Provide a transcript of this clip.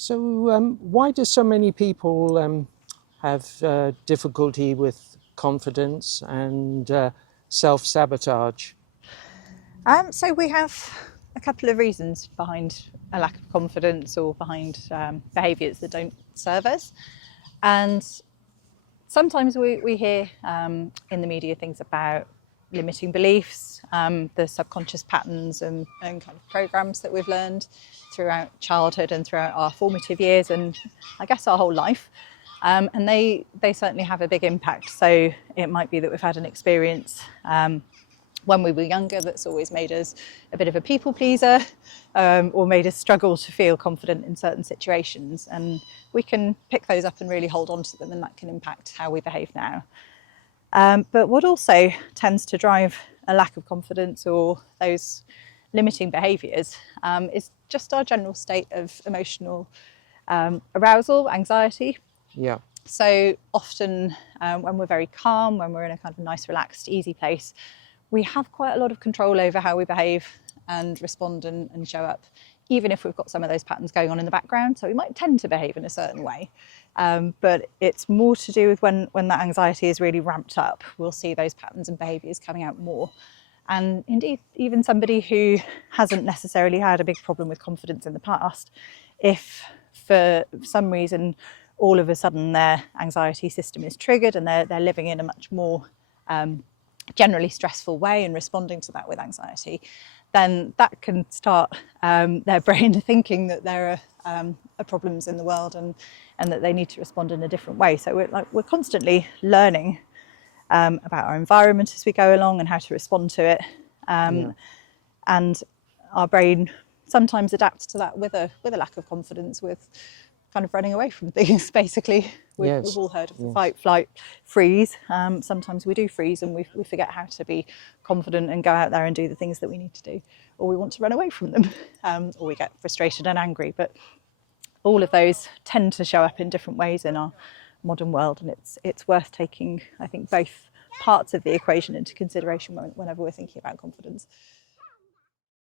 So why do so many people have difficulty with confidence and self-sabotage? So we have a couple of reasons behind a lack of confidence or behind behaviours that don't serve us. And sometimes we hear in the media things about limiting beliefs, the subconscious patterns and kind of programs that we've learned throughout childhood and throughout our formative years and I guess our whole life. And they certainly have a big impact. So it might be that we've had an experience when we were younger that's always made us a bit of a people pleaser, or made us struggle to feel confident in certain situations. And we can pick those up and really hold on to them, and that can impact how we behave now. But what also tends to drive a lack of confidence or those limiting behaviours is just our general state of emotional arousal, anxiety. Yeah. So often when we're very calm, when we're in a kind of nice, relaxed, easy place, we have quite a lot of control over how we behave and respond and show up, even if we've got some of those patterns going on in the background. So we might tend to behave in a certain way, but it's more to do with when that anxiety is really ramped up, we'll see those patterns and behaviours coming out more. And indeed, even somebody who hasn't necessarily had a big problem with confidence in the past, if for some reason all of a sudden their anxiety system is triggered and they're living in a much more generally stressful way and responding to that with anxiety, then that can start their brain thinking that there are problems in the world and that they need to respond in a different way. So we're constantly learning about our environment as we go along and how to respond to it. And our brain sometimes adapts to that with a lack of confidence, with kind of running away from things, basically. We've all heard of the fight, flight, freeze. Sometimes we do freeze and we forget how to be confident and go out there and do the things that we need to do, or we want to run away from them, or we get frustrated and angry. But all of those tend to show up in different ways in our modern world, and it's worth taking, I think, both parts of the equation into consideration whenever we're thinking about confidence.